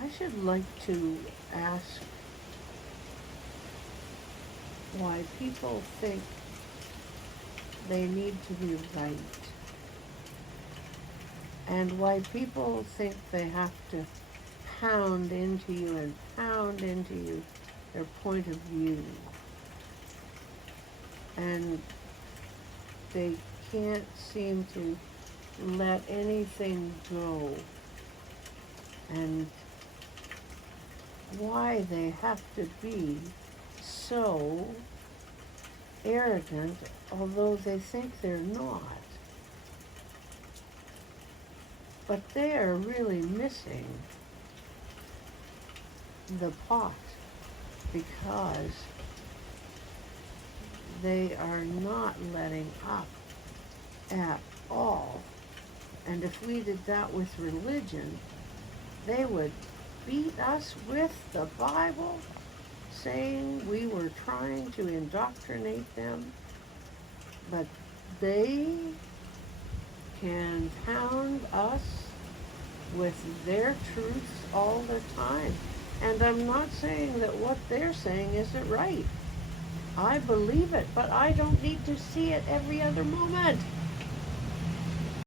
I should like to ask why people think they need to be right, and why people think they have to pound into you and pound into you their point of view. And they can't seem to let anything go. And why they have to be so arrogant, although they think they're not. But they're really missing the pot because they are not letting up at all. And if we did that with religion, they would beat us with the Bible, saying we were trying to indoctrinate them. But they can pound us with their truths all the time. And I'm not saying that what they're saying isn't right. I believe it, but I don't need to see it every other moment.